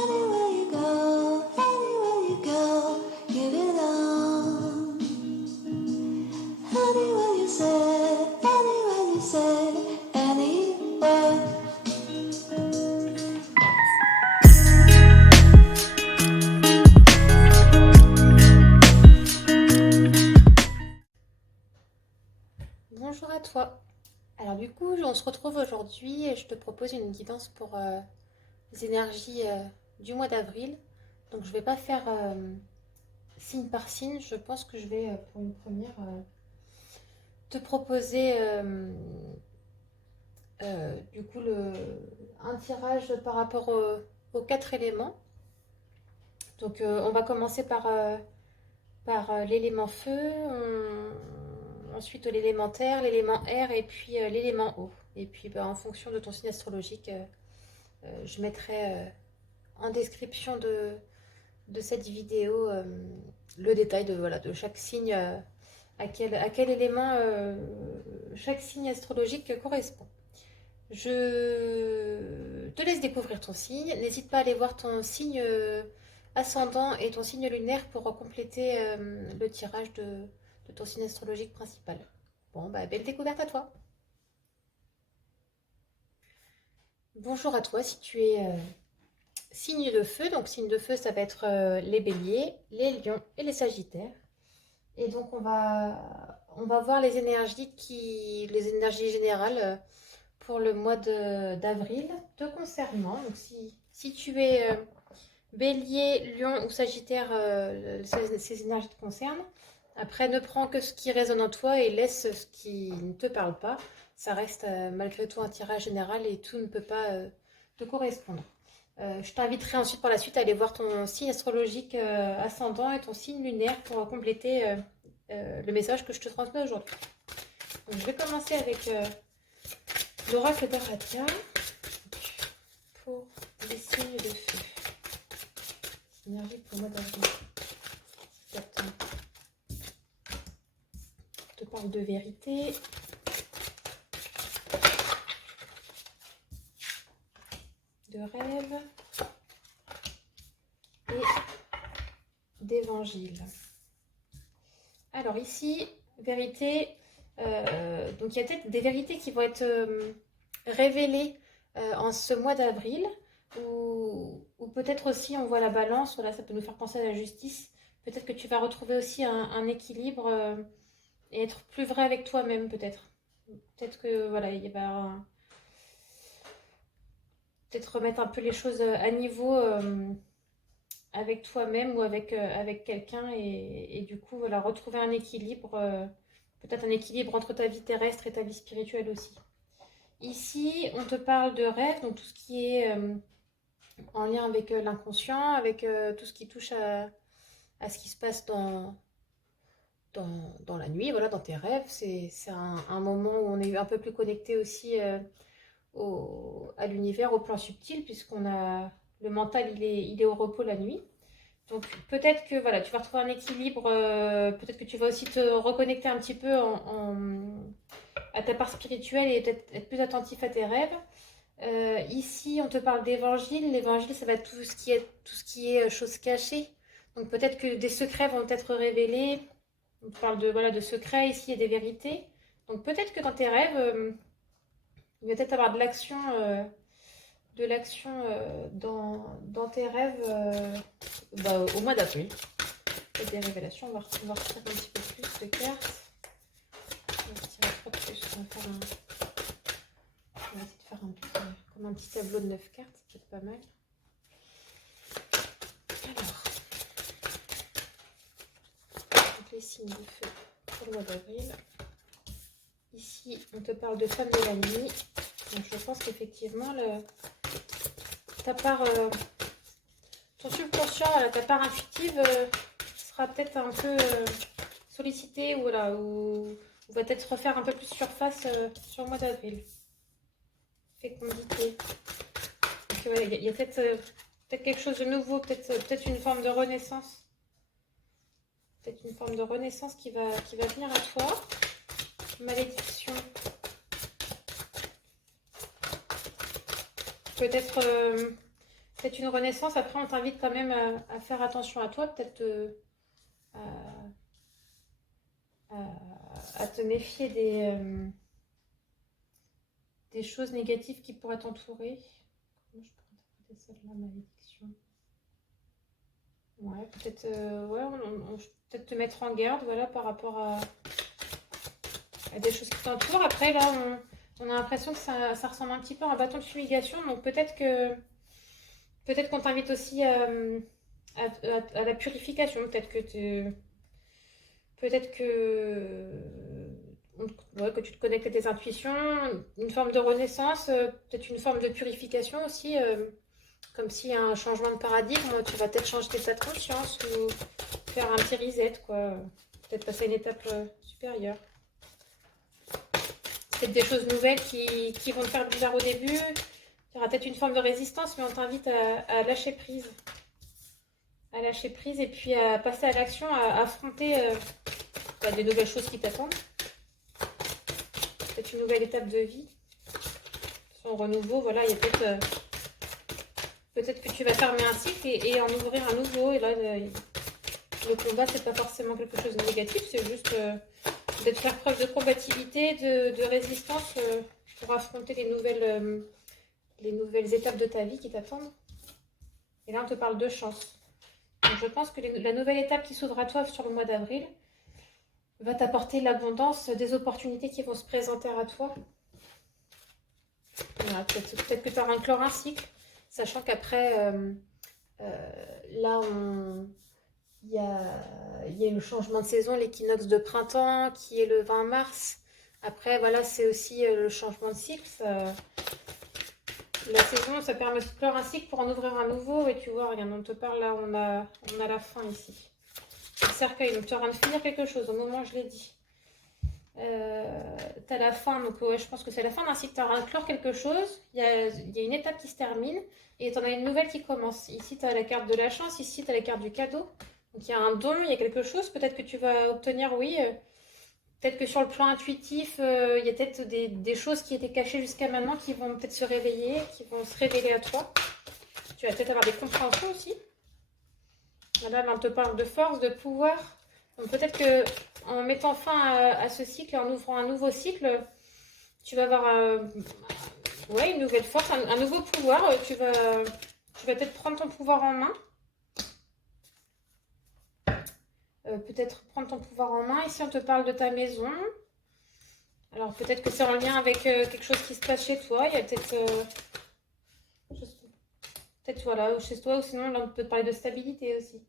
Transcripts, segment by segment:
Anywhere you go, give it all. Anywhere you say, anywhere. Bonjour à toi. Alors du coup, on se retrouve aujourd'hui et je te propose une guidance pour les énergies du mois d'avril. Donc je ne vais pas faire signe par signe. Je pense que je vais pour une première te proposer du coup un tirage par rapport aux quatre éléments. Donc on va commencer par l'élément feu, ensuite l'élément terre, l'élément air et puis l'élément eau. Et puis en fonction de ton signe astrologique, je mettrai en description de cette vidéo le détail de chaque signe, à quel élément chaque signe astrologique correspond. Je te laisse découvrir ton signe. N'hésite pas à aller voir ton signe ascendant et ton signe lunaire pour compléter le tirage de ton signe astrologique principal. Bon, bah, belle découverte à toi. Bonjour à toi si tu es signe de feu. Donc, signe de feu, ça va être les béliers, les lions et les sagittaires. Et donc, on va voir les énergies générales pour le mois d'avril te concernant. Donc, si tu es bélier, lion ou sagittaire, ces énergies te concernent. Après, ne prends que ce qui résonne en toi et laisse ce qui ne te parle pas. Ça reste malgré tout un tirage général et tout ne peut pas te correspondre. Je t'inviterai ensuite par la suite à aller voir ton signe astrologique ascendant et ton signe lunaire pour compléter le message que je te transmets aujourd'hui. Donc, je vais commencer avec l'oracle d'Aradia pour les signes de feu. Énergie pour le mois d'avril. Septembre. Je te parle de vérité. De rêve. Et d'évangile. Alors ici, vérité. Donc il y a peut-être des vérités qui vont être révélées en ce mois d'avril. Ou peut-être aussi on voit la balance, voilà, ça peut nous faire penser à la justice. Peut-être que tu vas retrouver aussi un équilibre et être plus vrai avec toi-même peut-être. Peut-être que voilà, il va peut-être remettre un peu les choses à niveau avec toi-même ou avec quelqu'un et du coup voilà, retrouver un équilibre, peut-être un équilibre entre ta vie terrestre et ta vie spirituelle aussi. Ici, on te parle de rêve, donc tout ce qui est en lien avec l'inconscient, avec tout ce qui touche à ce qui se passe dans la nuit, voilà, dans tes rêves. C'est un moment où on est un peu plus connecté aussi à l'univers, au plan subtil, puisqu'on a le mental, il est au repos la nuit. Donc peut-être que voilà, tu vas retrouver un équilibre, peut-être que tu vas aussi te reconnecter un petit peu à ta part spirituelle et peut-être être plus attentif à tes rêves. Ici, on te parle d'évangile. L'évangile, ça va être tout ce qui est choses cachées. Donc peut-être que des secrets vont être révélés. On te parle de secrets ici et des vérités. Donc peut-être que dans tes rêves, il va peut-être avoir de l'action dans tes rêves au mois d'avril. Des révélations, on va retirer un petit peu plus de cartes. On va retirer 3 plus. On va essayer de faire comme un petit tableau de 9 cartes, c'est peut-être pas mal. Alors, donc les signes de feu pour le mois d'avril. Ici, on te parle de femme de la nuit. Donc je pense qu'effectivement, ta part, ton subconscient, ta part intuitive sera peut-être un peu sollicitée ou va peut-être refaire un peu plus surface sur le mois d'avril. Fécondité. Donc voilà, il y a peut-être quelque chose de nouveau, peut-être une forme de renaissance. Peut-être une forme de renaissance qui va venir à toi. Malédiction. Peut-être peut-être une renaissance. Après, on t'invite quand même à faire attention à toi, peut-être à, à te méfier des choses négatives qui pourraient t'entourer. Comment je pourrais interpréter ça de la malédiction? Ouais, peut-être ouais, peut-être te mettre en garde, voilà, par rapport à des choses qui t'entourent. Après, là, on a l'impression que ça ressemble un petit peu à un bâton de fumigation, donc peut-être qu'on t'invite aussi à la purification. Peut-être que, ouais, que tu te connectes à tes intuitions, une forme de renaissance, peut-être une forme de purification aussi, comme s'il y a un changement de paradigme, tu vas peut-être changer d'état de conscience ou faire un petit reset, quoi. Peut-être passer à une étape supérieure. Peut-être des choses nouvelles qui vont te faire bizarre au début. Il y aura peut-être une forme de résistance, mais on t'invite à lâcher prise. À lâcher prise et puis à passer à l'action, à affronter des nouvelles choses qui t'attendent. Peut-être une nouvelle étape de vie. Son renouveau, voilà, il y a peut-être que tu vas fermer un cycle et en ouvrir un nouveau. Et là, le combat, c'est pas forcément quelque chose de négatif, c'est juste de faire preuve de combativité, de résistance pour affronter les nouvelles étapes de ta vie qui t'attendent. Et là, on te parle de chance. Donc, je pense que la nouvelle étape qui s'ouvre à toi sur le mois d'avril va t'apporter l'abondance des opportunités qui vont se présenter à toi. Voilà, peut-être que tu auras clore un cycle, sachant qu'après, là, il y a le changement de saison, l'équinoxe de printemps qui est le 20 mars. Après, voilà, c'est aussi le changement de cycle. La saison, ça permet de clore un cycle pour en ouvrir un nouveau. Et tu vois, regarde, on te parle là, on a la fin ici. Le cercueil, donc tu es en train de finir quelque chose au moment où je l'ai dit. Tu as la fin, donc ouais, je pense que c'est la fin d'un cycle. Tu es en train de clore quelque chose. Il y a une étape qui se termine et tu en as une nouvelle qui commence. Ici, tu as la carte de la chance. Ici, tu as la carte du cadeau. Donc il y a un don, il y a quelque chose. Peut-être que tu vas obtenir, oui. Peut-être que sur le plan intuitif, il y a peut-être des choses qui étaient cachées jusqu'à maintenant qui vont peut-être se réveiller, qui vont se révéler à toi. Tu vas peut-être avoir des compréhensions aussi. Là, on te parle de force, de pouvoir. Donc peut-être que en mettant fin à ce cycle, en ouvrant un nouveau cycle, tu vas avoir ouais, une nouvelle force, un nouveau pouvoir. Tu vas peut-être prendre ton pouvoir en main. Peut-être prendre ton pouvoir en main. Ici, on te parle de ta maison. Alors peut-être que c'est en lien avec quelque chose qui se passe chez toi. Il y a peut-être voilà, chez toi, ou sinon là on peut te parler de stabilité aussi.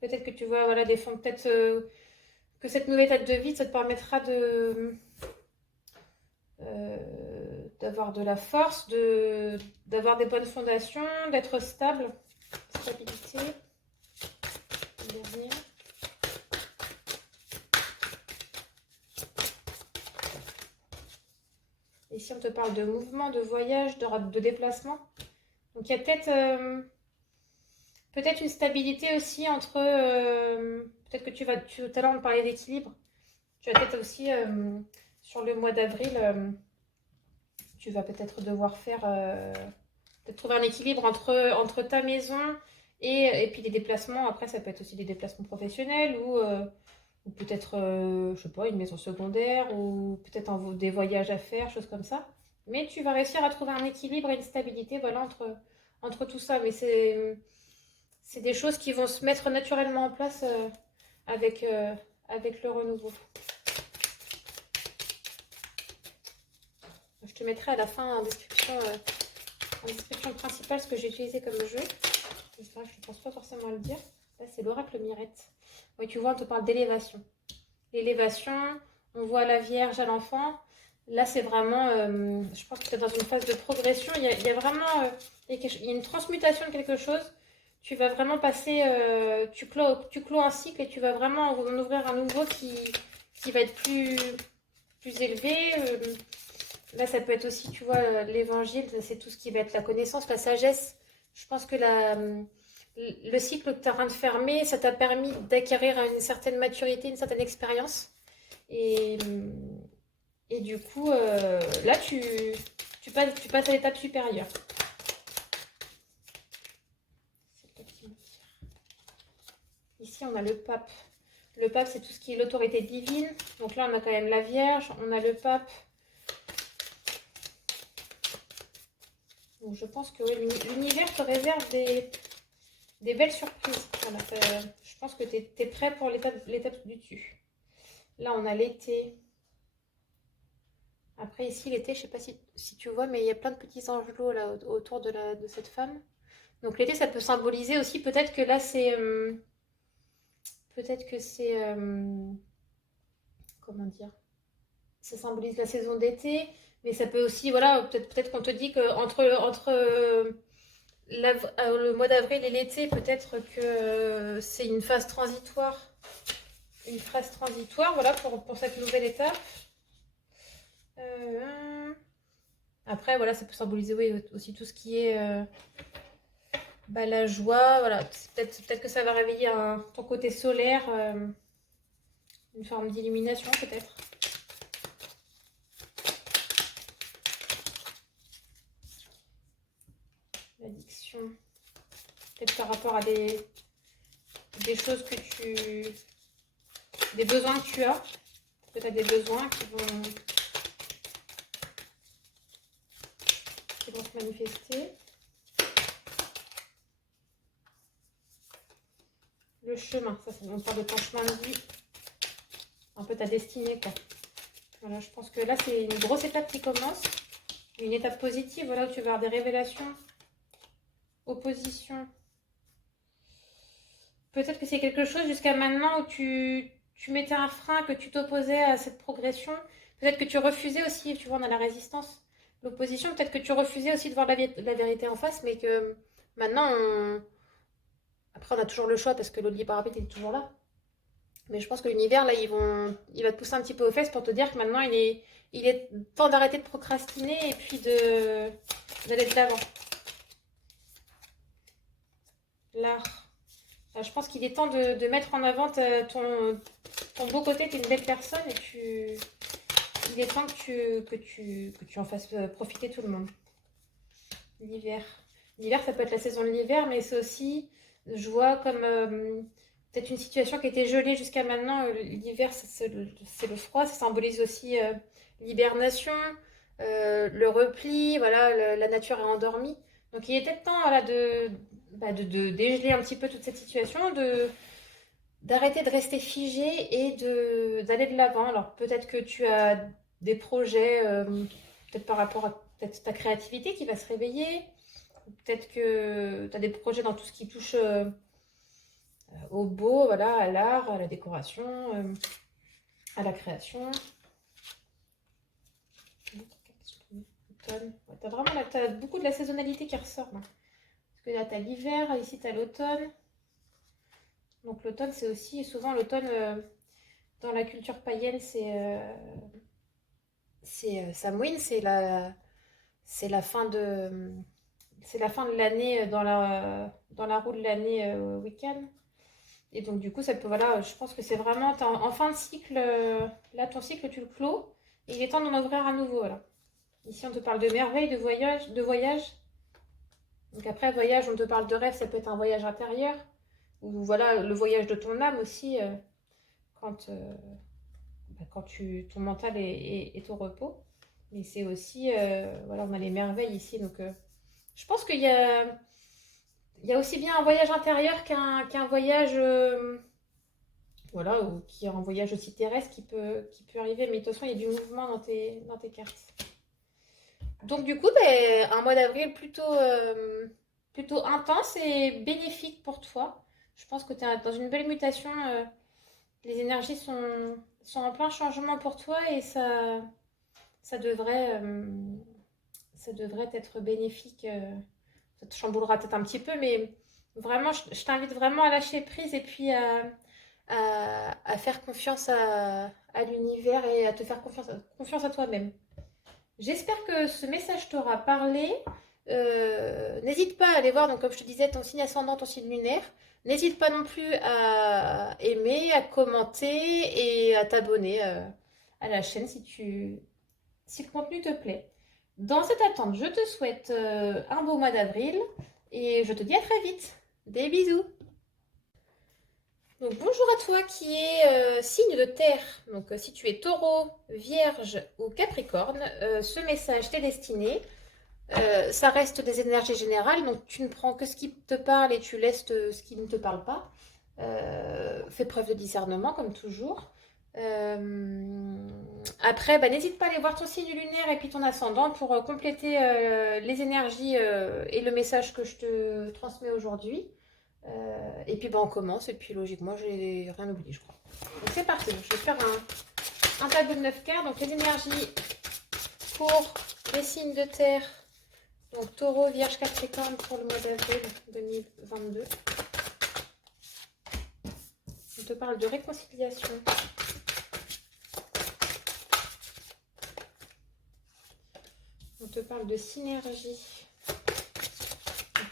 Peut-être que tu vois voilà, des fonds, peut-être que cette nouvelle étape de vie, ça te permettra d'avoir de la force, d'avoir des bonnes fondations, d'être stable. Stabilité. Dernière. Ici, on te parle de mouvement, de voyage, de déplacement. Donc, il y a peut-être une stabilité aussi entre... peut-être que tout à l'heure, on parlait d'équilibre. Tu vas peut-être aussi, sur le mois d'avril, tu vas peut-être devoir peut-être trouver un équilibre entre ta maison et puis des déplacements. Après, ça peut être aussi des déplacements professionnels ou peut-être, je sais pas, une maison secondaire ou peut-être des voyages à faire, choses comme ça. Mais tu vas réussir à trouver un équilibre et une stabilité, voilà, entre tout ça. Mais c'est des choses qui vont se mettre naturellement en place avec le renouveau. Je te mettrai à la fin en description principale ce que j'ai utilisé comme jeu. C'est vrai que je ne pense pas forcément à le dire. Là, c'est l'oracle Mirette. Oui, tu vois, on te parle d'élévation. L'élévation, on voit la Vierge à l'enfant. Là, c'est vraiment, je pense que tu es dans une phase de progression. Il y a vraiment il y a une transmutation de quelque chose. Tu vas vraiment passer, tu clôt un cycle et tu vas vraiment en ouvrir un nouveau qui va être plus élevé. Là, ça peut être aussi, tu vois, l'évangile, c'est tout ce qui va être la connaissance, la sagesse. Je pense que le cycle que tu as en train de fermer, ça t'a permis d'acquérir une certaine maturité, une certaine expérience. Et du coup, là, tu passes à l'étape supérieure. Ici, on a le pape. Le pape, c'est tout ce qui est l'autorité divine. Donc là, on a quand même la Vierge. On a le pape. Donc je pense que oui, l'univers te réserve des belles surprises. Voilà, je pense que tu es prêt pour l'étape du dessus. Là, on a l'été. Après, ici, l'été, je ne sais pas si tu vois, mais il y a plein de petits angelots là, autour de cette femme. Donc l'été, ça peut symboliser aussi, peut-être que là, c'est... peut-être que c'est... comment dire? Ça symbolise la saison d'été, mais ça peut aussi, voilà, peut-être qu'on te dit qu'entre le mois d'avril et l'été, peut-être que c'est une phase transitoire. Une phase transitoire, voilà, pour cette nouvelle étape. Après, voilà, ça peut symboliser oui, aussi tout ce qui est la joie. Voilà, peut-être que ça va réveiller ton côté solaire, une forme d'illumination peut-être. L'addiction. Peut-être par rapport à des choses que des besoins que tu as. Peut-être des besoins qui vont se manifester. Le chemin, ça on parle de ton chemin de vie, un peu ta destinée quoi. Voilà, je pense que là c'est une grosse étape qui commence, une étape positive, voilà, où tu vas avoir des révélations, opposition. Peut-être que c'est quelque chose jusqu'à maintenant où tu mettais un frein, que tu t'opposais à cette progression. Peut-être que tu refusais aussi, tu vois, on a la résistance, l'opposition, peut-être que tu refusais aussi de voir la vérité en face, mais que maintenant après, on a toujours le choix parce que le libre arbitre est toujours là. Mais je pense que l'univers, là, il va te pousser un petit peu aux fesses pour te dire que maintenant, il est temps d'arrêter de procrastiner et puis d'aller de l'avant. L'art. Je pense qu'il est temps de mettre en avant ton beau côté, tu es une belle personne et il est temps que tu en fasses profiter tout le monde. L'hiver. L'hiver, ça peut être la saison de l'hiver, mais c'est aussi, je vois comme peut-être une situation qui était gelée jusqu'à maintenant. L'hiver, c'est le froid, ça symbolise aussi l'hibernation, le repli, voilà, la nature est endormie. Donc il est peut-être temps voilà, de dégeler un petit peu toute cette situation, d'arrêter de rester figé et d'aller de l'avant. Alors peut-être que tu as des projets, peut-être par rapport à peut-être ta créativité qui va se réveiller. Peut-être que tu as des projets dans tout ce qui touche au beau, voilà, à l'art, à la décoration, à la création. Automne. Ouais, t'as vraiment là, t'as beaucoup de la saisonnalité qui ressort là. Parce que là, tu as l'hiver, ici tu as l'automne. Donc l'automne, c'est aussi souvent l'automne dans la culture païenne, c'est Samhain, c'est la fin de l'année dans la roue de l'année week-end. Et donc du coup, ça peut voilà, je pense que c'est vraiment en fin de cycle. Là, ton cycle tu le clos et il est temps d'en ouvrir à nouveau. Voilà. Ici, on te parle de merveilles, de voyage. Donc après, voyage, on te parle de rêve, ça peut être un voyage intérieur ou voilà le voyage de ton âme aussi quand ton mental est au repos. Mais c'est aussi voilà, on a les merveilles ici. Donc je pense qu'il y a aussi bien un voyage intérieur qu'un voyage voilà, ou qui est un voyage aussi terrestre qui peut arriver. Mais de toute façon, il y a du mouvement dans tes cartes. Donc du coup, un mois d'avril plutôt intense et bénéfique pour toi. Je pense que tu es dans une belle mutation. Les énergies sont en plein changement pour toi et ça devrait, ça devrait être bénéfique. Ça te chamboulera peut-être un petit peu, mais vraiment, je t'invite vraiment à lâcher prise et puis à faire confiance à l'univers et à te faire confiance à toi-même. J'espère que ce message t'aura parlé. N'hésite pas à aller voir, donc comme je te disais, ton signe ascendant, ton signe lunaire. N'hésite pas non plus à aimer, à commenter et à t'abonner à la chaîne si le contenu te plaît. Dans cette attente, je te souhaite un beau mois d'avril et je te dis à très vite. Des bisous. Donc bonjour à toi qui est signe de terre. Donc si tu es taureau, vierge ou capricorne, ce message t'est destiné. Ça reste des énergies générales, donc tu ne prends que ce qui te parle et tu laisses ce qui ne te parle pas. Fais preuve de discernement comme toujours. Après, bah, n'hésite pas à aller voir ton signe lunaire et puis ton ascendant pour compléter les énergies et le message que je te transmets aujourd'hui. Et puis bah, on commence et puis logiquement j'ai rien oublié je crois. Donc c'est parti, je vais faire un tableau de 9 cartes. Donc les énergies pour les signes de terre. Donc taureau, vierge, capricorne pour le mois d'avril 2022. On te parle de réconciliation. On te parle de synergie.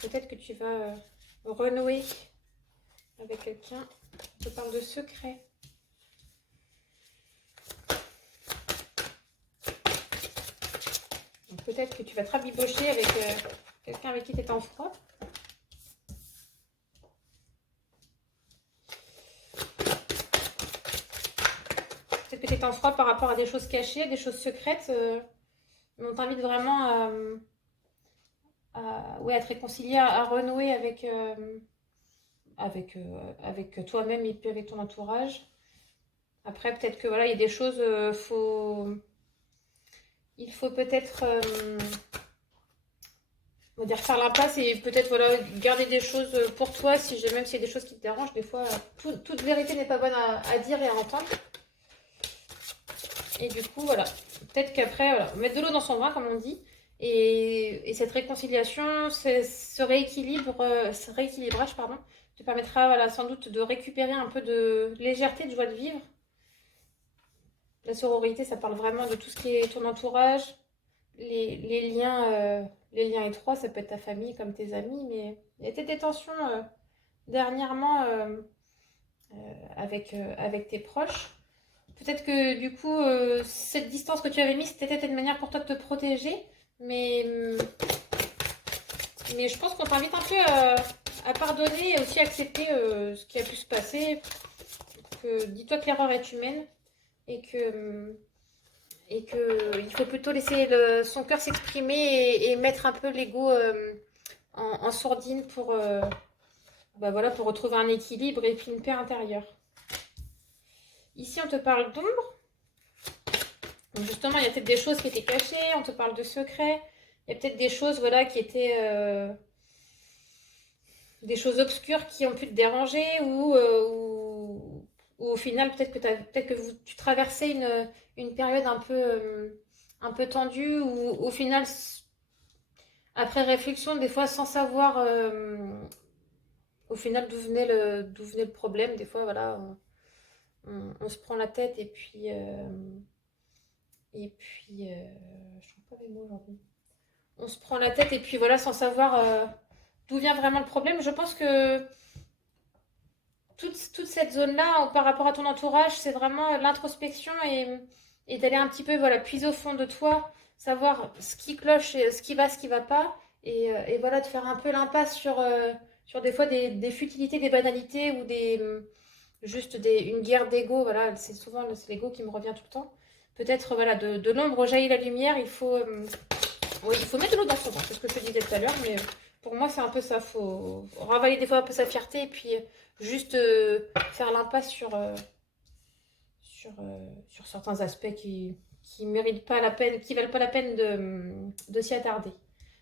Peut-être que tu vas renouer avec quelqu'un. On te parle de secret. Peut-être que tu vas te rabibocher avec quelqu'un avec qui tu es en froid. Peut-être que tu es en froid par rapport à des choses cachées, des choses secrètes. Mais on t'invite vraiment à te réconcilier, à renouer avec toi-même et puis avec ton entourage. Après, peut-être que voilà, il y a des choses, il faut peut-être on va dire faire l'impasse et peut-être voilà, garder des choses pour toi, même s'il y a des choses qui te dérangent. Des fois, toute vérité n'est pas bonne à dire et à entendre. Et du coup, voilà, peut-être qu'après, voilà, mettre de l'eau dans son vin, comme on dit. Et cette réconciliation, ce rééquilibrage, pardon, te permettra voilà, sans doute de récupérer un peu de légèreté, de joie de vivre. La sororité, ça parle vraiment de tout ce qui est ton entourage, les liens étroits, ça peut être ta famille comme tes amis, mais il y a peut-être des tensions dernièrement avec tes proches. Peut-être que du coup, cette distance que tu avais mise, c'était peut-être une manière pour toi de te protéger, mais je pense qu'on t'invite un peu à pardonner et aussi à accepter ce qui a pu se passer. Dis-toi que l'erreur est humaine et que il faut plutôt laisser son cœur s'exprimer et mettre un peu l'ego en sourdine pour, bah voilà, pour retrouver un équilibre et puis une paix intérieure. Ici, on te parle d'ombre. Donc justement, il y a peut-être des choses qui étaient cachées, on te parle de secrets. Il y a peut-être des choses voilà, qui étaient des choses obscures qui ont pu te déranger ou au final, peut-être que tu traversais une période un peu tendue ou au final, après réflexion, des fois sans savoir au final d'où venait le problème. Des fois, voilà, on se prend la tête et puis je trouve pas les mots aujourd'hui. On se prend la tête et puis voilà, sans savoir d'où vient vraiment le problème. Je pense que toute cette zone-là, par rapport à ton entourage, c'est vraiment l'introspection et d'aller un petit peu voilà, puiser au fond de toi, savoir ce qui cloche, ce qui va pas, et voilà, de faire un peu l'impasse sur des fois des futilités, des banalités ou une guerre d'ego. Voilà, c'est souvent l'ego qui me revient tout le temps. Peut-être voilà, de l'ombre jaillit la lumière, oui, il faut mettre de l'eau dans son vin, c'est ce que je te disais tout à l'heure, mais pour moi c'est un peu ça, il faut ravaler des fois un peu sa fierté et puis juste faire l'impasse sur certains aspects qui méritent pas la peine, qui valent pas la peine de s'y attarder.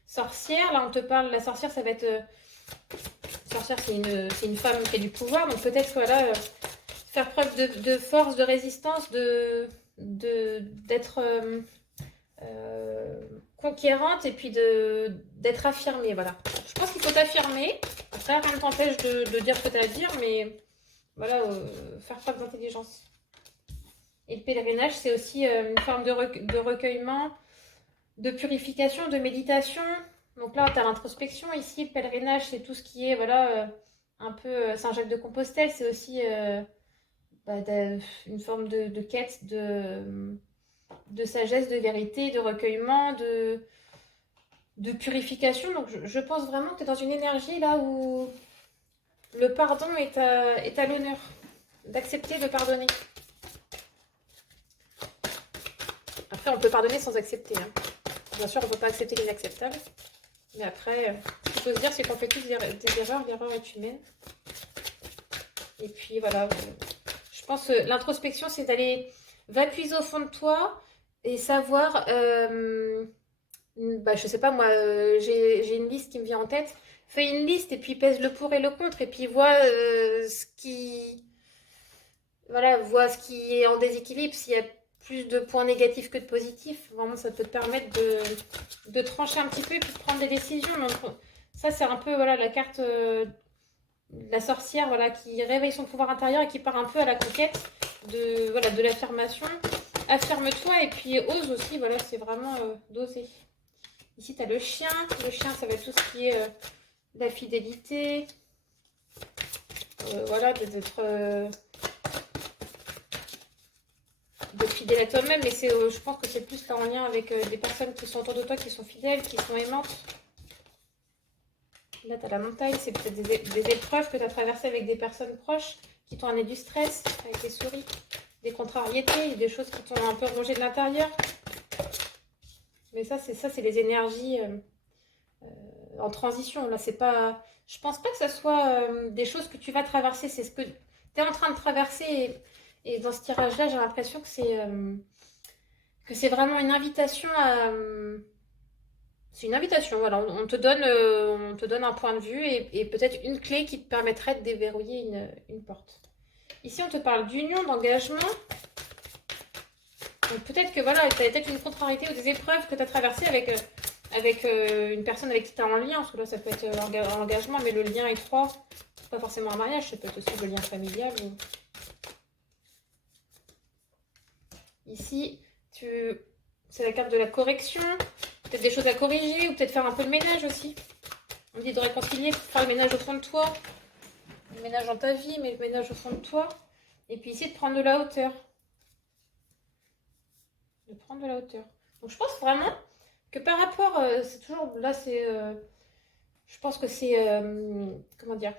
Sorcière, là on te parle, la sorcière ça va être... sorcière c'est une femme qui a du pouvoir, donc peut-être voilà, faire preuve de force, de résistance, d'être... conquérante et puis d'être affirmée, voilà. Je pense qu'il faut t'affirmer. Après, rien ne t'empêche de dire ce que tu as à dire, mais voilà, faire preuve d'intelligence. Et le pèlerinage, c'est aussi une forme de recueillement, de purification, de méditation. Donc là, tu as l'introspection. Ici, le pèlerinage, c'est tout ce qui est, voilà, un peu Saint-Jacques-de-Compostelle. C'est aussi une forme de quête de sagesse, de vérité, de recueillement, de purification. Donc je pense vraiment que tu es dans une énergie là où le pardon est à l'honneur. D'accepter de pardonner. Après, on peut pardonner sans accepter. Hein. Bien sûr, on ne peut pas accepter l'inacceptable. Mais après, ce qu'il faut se dire, c'est qu'on fait tous des erreurs. L'erreur est humaine. Et puis, voilà. Je pense que l'introspection, c'est d'aller... Va puiser au fond de toi et savoir... je sais pas, moi, j'ai une liste qui me vient en tête. Fais une liste et puis pèse le pour et le contre. Et puis vois ce qui... Voilà, vois ce qui est en déséquilibre. S'il y a plus de points négatifs que de positifs, vraiment, ça peut te permettre de trancher un petit peu et puis de prendre des décisions. Donc, ça, c'est un peu voilà, la carte la sorcière voilà, qui réveille son pouvoir intérieur et qui part un peu à la conquête de l'affirmation. Affirme-toi et puis ose aussi, voilà, c'est vraiment d'oser. Ici, tu as le chien. Le chien, ça va être tout ce qui est la fidélité. Voilà, d'être fidèle à toi-même. Mais je pense que c'est plus là en lien avec des personnes qui sont autour de toi, qui sont fidèles, qui sont aimantes. Là, tu as la montagne. C'est peut-être des épreuves que tu as traversées avec des personnes proches qui t'ont amené du stress, avec les souris, des contrariétés, des choses qui t'ont un peu rongé de l'intérieur. Mais ça, c'est les énergies en transition. Là, c'est pas... Je pense pas que ce soit des choses que tu vas traverser. C'est ce que tu es en train de traverser. Et dans ce tirage-là, j'ai l'impression que c'est vraiment une invitation à... c'est une invitation, voilà. On te donne un point de vue et peut-être une clé qui te permettrait de déverrouiller une porte. Ici, on te parle d'union, d'engagement. Donc peut-être que voilà, tu as peut-être une contrariété ou des épreuves que tu as traversées avec une personne avec qui tu es en lien, parce que là ça peut être un engagement, mais le lien étroit, c'est pas forcément un mariage, ça peut être aussi le lien familial. Ici, c'est la carte de la correction, peut-être des choses à corriger, ou peut-être faire un peu le ménage aussi. On dit de réconcilier, faire le ménage au fond de toi, le ménage dans ta vie, mais le ménage au fond de toi. Et puis ici, de prendre de la hauteur. De prendre de la hauteur. Donc je pense vraiment que par rapport, c'est toujours, là c'est, je pense que c'est, comment dire,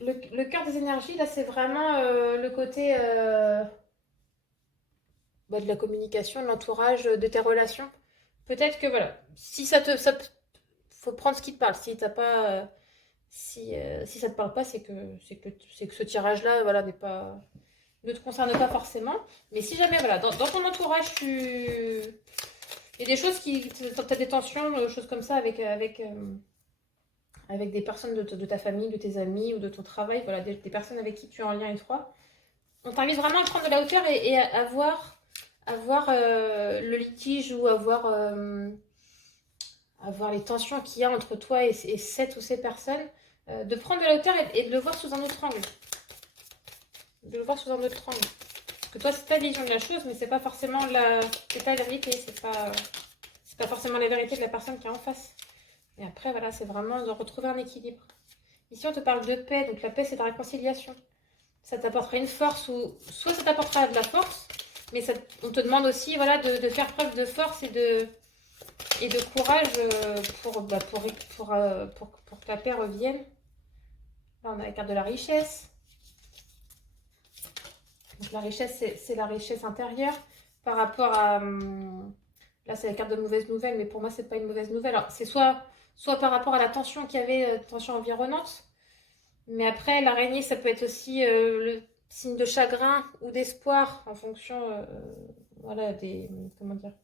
le cœur des énergies, là c'est vraiment le côté de la communication, de l'entourage, de tes relations. Peut-être que voilà, si faut prendre ce qui te parle. Si t'as pas, si ça te parle pas, c'est que ce tirage-là, voilà, ne te concerne pas forcément. Mais si jamais, voilà, dans ton entourage, il y a des choses tu as des tensions, des choses comme ça avec des personnes de ta famille, de tes amis ou de ton travail, voilà, des personnes avec qui tu es en lien étroit. On t'invite vraiment à prendre de la hauteur et à voir le litige ou à voir les tensions qu'il y a entre toi et cette ou ces personnes, de prendre de la hauteur et de le voir sous un autre angle. De le voir sous un autre angle. Parce que toi, c'est ta vision de la chose, mais c'est pas forcément c'est ta vérité, c'est pas forcément la vérité de la personne qui est en face. Et après, voilà, c'est vraiment de retrouver un équilibre. Ici, on te parle de paix, donc la paix, c'est de la réconciliation. Ça t'apportera une force, ou soit ça t'apportera de la force, mais on te demande aussi, voilà, de faire preuve de force et de courage pour que la paix revienne. Là, on a la carte de la richesse. Donc la richesse, c'est la richesse intérieure par rapport à... Là, c'est la carte de mauvaise nouvelle, mais pour moi, c'est pas une mauvaise nouvelle. Alors, c'est soit par rapport à la tension qu'il y avait, tension environnante, mais après, l'araignée, ça peut être aussi le signe de chagrin ou d'espoir en fonction, voilà, des... Comment dire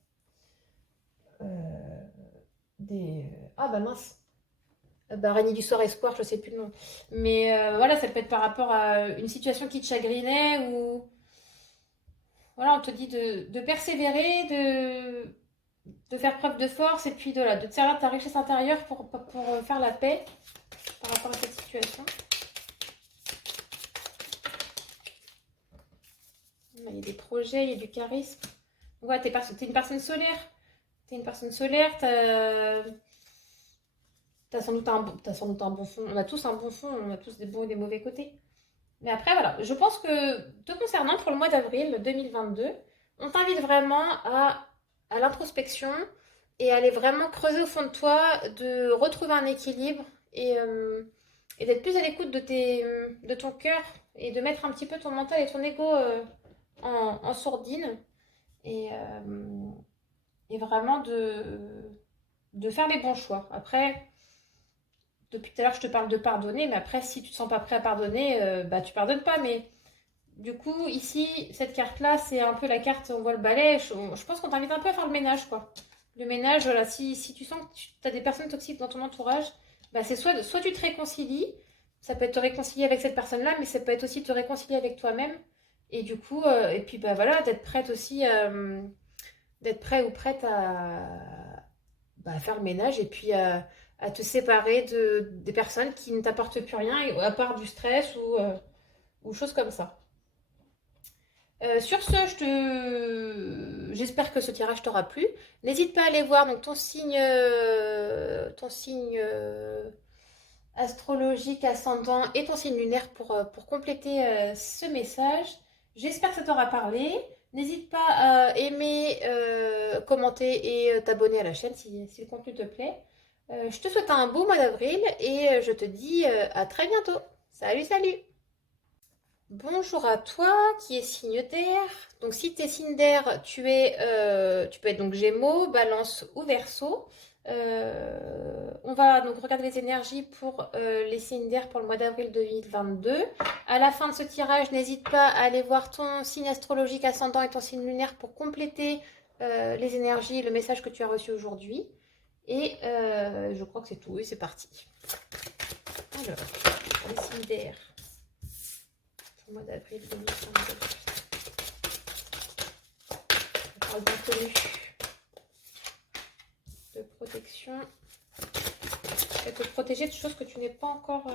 Ah, bah mince. Araignée du sort espoir, je sais plus le nom. Mais voilà, ça peut être par rapport à une situation qui te chagrinait ou... Voilà, on te dit de persévérer, de faire preuve de force et puis de te servir de ta richesse intérieure pour faire la paix par rapport à cette situation. Il y a des projets, il y a du charisme. Ouais, t'es une personne solaire. T'es une personne solaire, t'as sans doute un bon fond. On a tous un bon fond, on a tous des bons et des mauvais côtés. Mais après, voilà, je pense que te concernant pour le mois d'avril 2022, on t'invite vraiment à l'introspection et à aller vraiment creuser au fond de toi, de retrouver un équilibre et d'être plus à l'écoute de ton cœur et de mettre un petit peu ton mental et ton ego en sourdine et, euh, et vraiment de faire les bons choix. Après, depuis tout à l'heure, je te parle de pardonner, mais après, si tu te sens pas prêt à pardonner, bah tu pardonnes pas. Mais du coup, ici, cette carte-là, c'est un peu la carte, on voit le balai. Je pense qu'on t'invite un peu à faire le ménage, quoi. Le ménage, voilà, si tu sens que tu as des personnes toxiques dans ton entourage, bah c'est soit tu te réconcilies, ça peut être te réconcilier avec cette personne-là, mais ça peut être aussi te réconcilier avec toi-même. Et du coup, et puis bah voilà, d'être prête aussi, d'être prêt ou prête à faire le ménage et puis à te séparer des personnes qui ne t'apportent plus rien, à part du stress ou choses comme ça. Sur ce, j'espère que ce tirage t'aura plu. N'hésite pas à aller voir donc, ton signe astrologique ascendant et ton signe lunaire pour compléter ce message. J'espère que ça t'aura parlé. N'hésite pas à aimer, commenter et t'abonner à la chaîne si le contenu te plaît. Je te souhaite un beau mois d'avril et je te dis à très bientôt. Salut, salut! Bonjour à toi qui est signe d'air. Donc si tu es signe d'air, tu peux être donc Gémeaux, Balance ou Verseau. On va donc regarder les énergies pour les signes d'air pour le mois d'avril 2022. À la fin de ce tirage, n'hésite pas à aller voir ton signe astrologique ascendant et ton signe lunaire pour compléter les énergies et le message que tu as reçu aujourd'hui. Et je crois que c'est tout. Et c'est parti. Alors, les signes d'air. Mois d'avril 2022. On parle d'inconnu, de protection. Et te protéger de choses que tu n'es pas encore.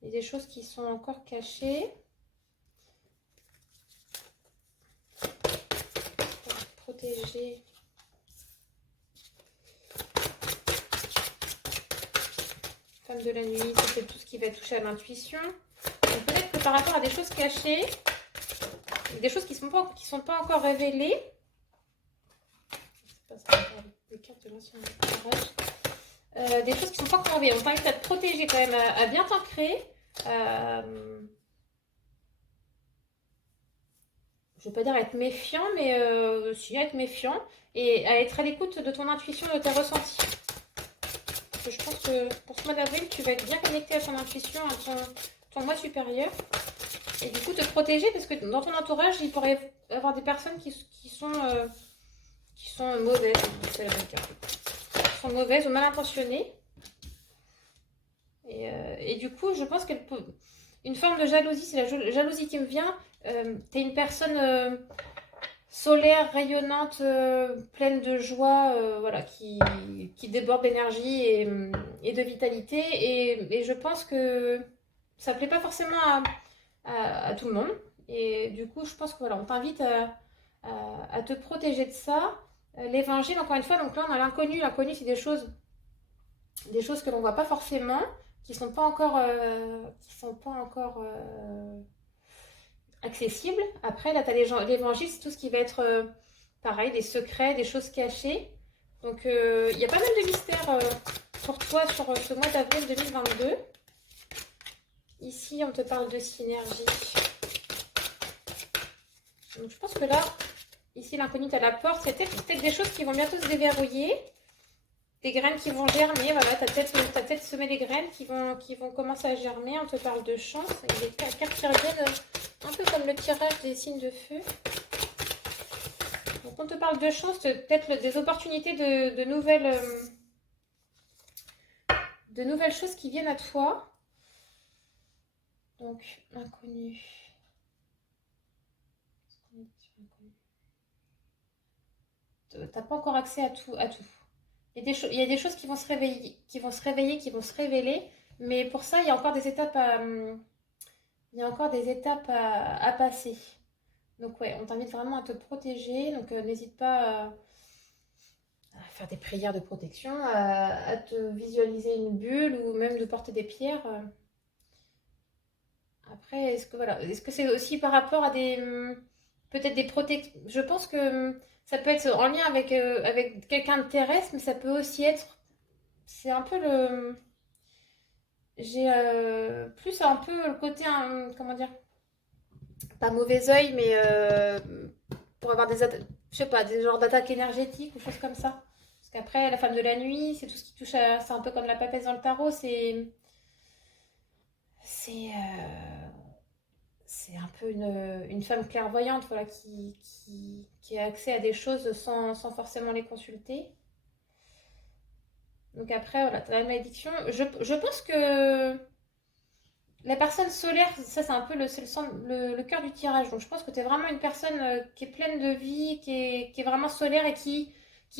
Il y a des choses qui sont encore cachées. Protéger. Femme de la nuit, ça c'est tout ce qui va toucher à l'intuition. Peut-être que par rapport à des choses cachées, des choses qui ne sont pas encore révélées, des choses qui ne sont pas encore révélées. On t'invite à te protéger quand même, à bien t'ancrer. Je ne veux pas dire être méfiant, mais si être méfiant et à être à l'écoute de ton intuition, de tes ressentis. Parce que je pense que pour ce mois d'avril, tu vas être bien connecté à ton intuition, à ton moi supérieur. Et du coup, te protéger parce que dans ton entourage, il pourrait y avoir des personnes qui sont mauvaises. C'est la bonne carte. Qui sont mauvaises ou mal intentionnées. Et du coup, je pense qu'elle peut. Une forme de jalousie, c'est la jalousie qui me vient. T'es une personne solaire, rayonnante, pleine de joie, voilà, qui déborde d'énergie et de vitalité. Et je pense que ça plaît pas forcément à tout le monde. Et du coup, je pense que voilà, on t'invite à te protéger de ça. L'évangile, encore une fois, donc là on a l'inconnu. L'inconnu, c'est des choses que l'on voit pas forcément, qui sont pas encore, accessibles. Après, là, tu as l'évangile, c'est tout ce qui va être pareil, des secrets, des choses cachées. Donc, il y a pas mal de mystères pour toi sur ce mois d'avril 2022. Ici, on te parle de synergie. Donc, je pense que là, ici, l'inconnu est à la porte. C'est peut-être des choses qui vont bientôt se déverrouiller. Des graines qui vont germer. Voilà, tu as peut-être semé des graines qui vont commencer à germer. On te parle de chance. Et les cartes qui reviennent un peu comme le tirage des signes de feu. Donc, on te parle de chance, peut-être des opportunités de nouvelles choses qui viennent à toi. Donc, inconnu. T'as pas encore accès à tout. Il y a des choses qui vont se réveiller, qui vont se révéler. Mais pour ça, il y a encore des étapes à passer. Donc ouais, on t'invite vraiment à te protéger. Donc n'hésite pas à faire des prières de protection, à te visualiser une bulle ou même de porter des pierres. Après, est-ce que c'est aussi par rapport à peut-être des protections. Je pense que ça peut être en lien avec quelqu'un de terrestre, mais ça peut aussi être. C'est un peu le. j'ai plus un peu le côté, comment dire, pas mauvais œil, mais pour avoir je sais pas, des genres d'attaques énergétiques ou choses comme ça. Parce qu'après, la femme de la nuit, c'est tout ce qui touche à. C'est un peu comme la papesse dans le tarot, c'est c'est un peu une femme clairvoyante voilà, qui a accès à des choses sans forcément les consulter. Donc après, voilà, tu as la malédiction. Je pense que la personne solaire, ça c'est un peu le cœur du tirage. Donc je pense que tu es vraiment une personne qui est pleine de vie, qui est vraiment solaire et qui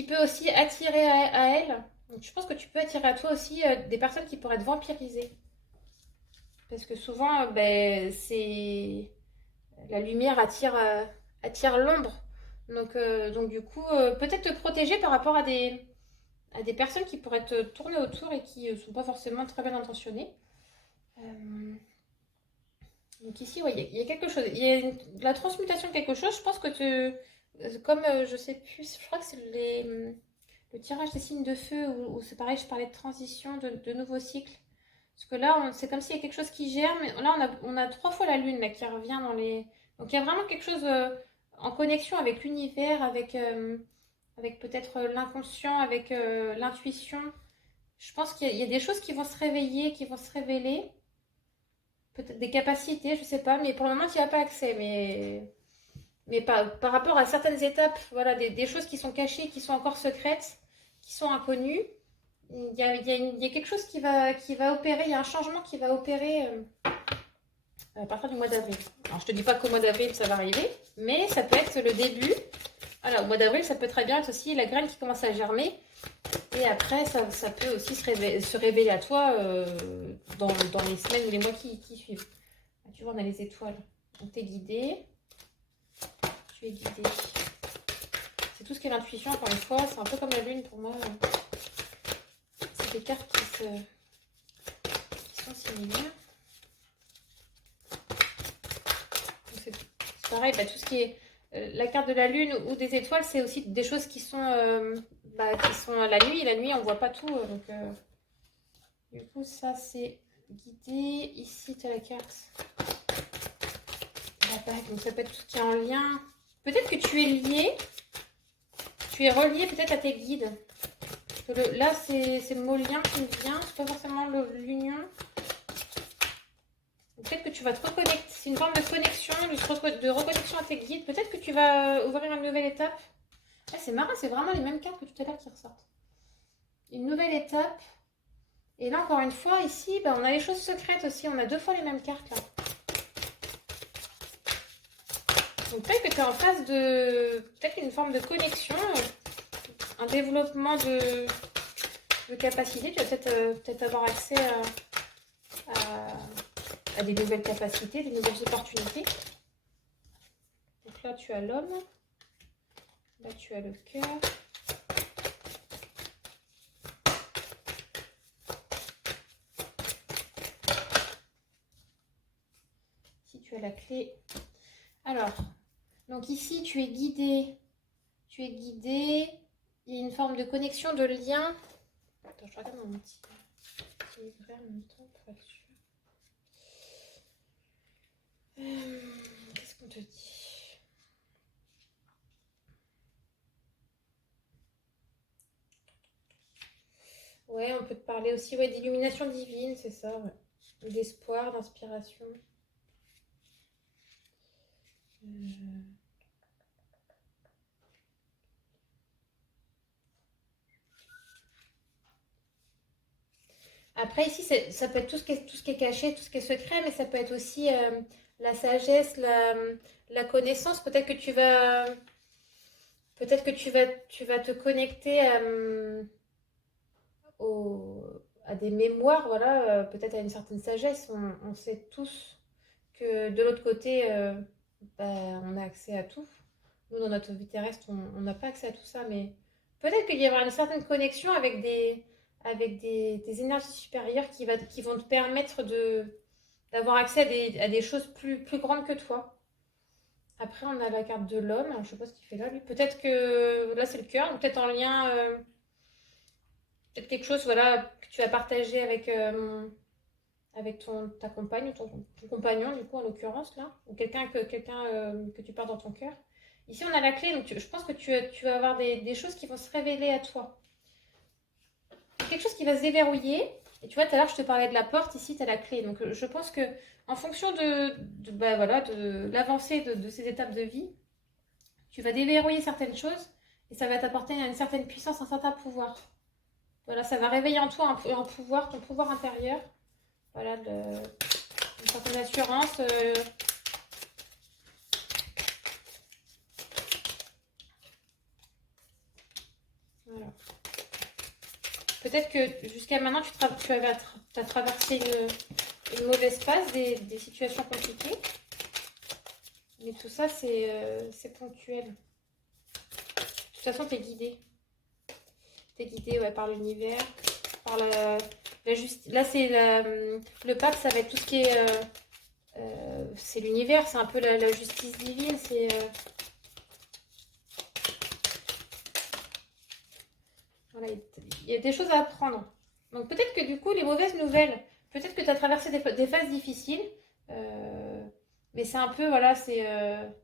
peut aussi attirer à elle. Donc je pense que tu peux attirer à toi aussi des personnes qui pourraient être vampirisées. Parce que souvent, ben, c'est la lumière attire l'ombre. Donc du coup, peut-être te protéger par rapport à des personnes qui pourraient te tourner autour et qui ne sont pas forcément très bien intentionnées. Euh, donc ici, ouais, il y a quelque chose. Il y a la transmutation de quelque chose. Je pense que comme je sais plus, je crois que c'est le tirage des signes de feu où c'est pareil, je parlais de transition, de nouveau cycle. Parce que là, c'est comme s'il y a quelque chose qui germe. Mais là, on a 3 fois la lune là, qui revient dans les. Donc il y a vraiment quelque chose en connexion avec l'univers, avec peut-être l'inconscient, avec l'intuition. Je pense qu'il y a des choses qui vont se réveiller, qui vont se révéler. Peut-être des capacités, je sais pas, mais pour le moment, tu n'y as pas accès. Mais par rapport à certaines étapes, voilà, des choses qui sont cachées, qui sont encore secrètes, qui sont inconnues, il y a quelque chose qui va opérer, il y a un changement qui va opérer à partir du mois d'avril. Alors, je te dis pas qu'au mois d'avril, ça va arriver, mais ça peut être le début. Voilà, au mois d'avril, ça peut très bien être aussi la graine qui commence à germer. Et après, ça peut aussi se révéler à toi dans les semaines ou les mois qui suivent. Tu vois, on a les étoiles. Donc, tu es guidé. Tu es guidé. C'est tout ce qui est l'intuition, encore une fois. C'est un peu comme la lune pour moi. C'est des cartes qui sont similaires. C'est pareil, bah, tout ce qui est la carte de la lune ou des étoiles, c'est aussi des choses qui sont la nuit. La nuit, on voit pas tout. Du coup, ça, c'est guidé. Ici, tu as la carte de la bague. Donc, ça peut être tout ce qui est en lien. Peut-être que tu es lié. Tu es relié peut-être à tes guides. Là, c'est le mot lien qui me vient. C'est pas forcément l'union. Peut-être que tu vas te reconnecter. C'est une forme de connexion, de reconnexion à tes guides. Peut-être que tu vas ouvrir une nouvelle étape. Ah, c'est marrant, c'est vraiment les mêmes cartes que tout à l'heure qui ressortent. Une nouvelle étape. Et là, encore une fois, ici, bah, on a les choses secrètes aussi. On a 2 fois les mêmes cartes là. Donc peut-être que tu es en phase de. Peut-être une forme de connexion, un développement de capacité. Tu vas peut-être avoir accès à des nouvelles capacités, des nouvelles opportunités. Donc là, tu as l'homme. Là, tu as le cœur. Ici, tu as la clé. Alors, donc ici, tu es guidé. Tu es guidé. Il y a une forme de connexion, de lien. Attends, je regarde mon petit livret en même temps pour être sûr. Qu'est-ce qu'on te dit? Ouais, on peut te parler aussi d'illumination divine, c'est ça, ouais. D'espoir, d'inspiration. Après, ici, ça peut être tout ce qui est caché, tout ce qui est secret, mais ça peut être aussi la sagesse, la connaissance. Peut-être que tu vas te connecter à des mémoires, voilà, peut-être à une certaine sagesse. On sait tous que de l'autre côté, bah, on a accès à tout. Nous, dans notre vie terrestre, on n'a pas accès à tout ça, mais peut-être qu'il y aura une certaine connexion avec des énergies supérieures qui vont te permettre d'avoir accès à des choses plus grandes que toi. Après, on a la carte de l'homme. Je ne sais pas ce qu'il fait là, lui. Peut-être que là, c'est le cœur, ou peut-être en lien, peut-être quelque chose voilà, que tu as partagé avec, avec ta compagne ou ton compagnon, du coup, en l'occurrence, là, ou quelqu'un que tu portes dans ton cœur. Ici, on a la clé, donc je pense que tu vas avoir des choses qui vont se révéler à toi. Quelque chose qui va se déverrouiller. Et tu vois, tout à l'heure, je te parlais de la porte, ici, tu as la clé. Donc, je pense que en fonction de l'avancée de ces étapes de vie, tu vas déverrouiller certaines choses et ça va t'apporter une certaine puissance, un certain pouvoir. Voilà, ça va réveiller en toi un pouvoir, ton pouvoir intérieur. Voilà, une certaine assurance. Voilà. Peut-être que jusqu'à maintenant, tu as traversé une mauvaise phase, des situations compliquées. Mais tout ça, c'est ponctuel. De toute façon, tu es guidé. Tu es guidé par l'univers, par la justice. Là, le pape, ça va être tout ce qui est... c'est l'univers, c'est un peu la justice divine. Voilà, il y a des choses à apprendre. Donc peut-être que du coup, les mauvaises nouvelles, peut-être que tu as traversé des phases difficiles, mais c'est un peu, voilà, c'est un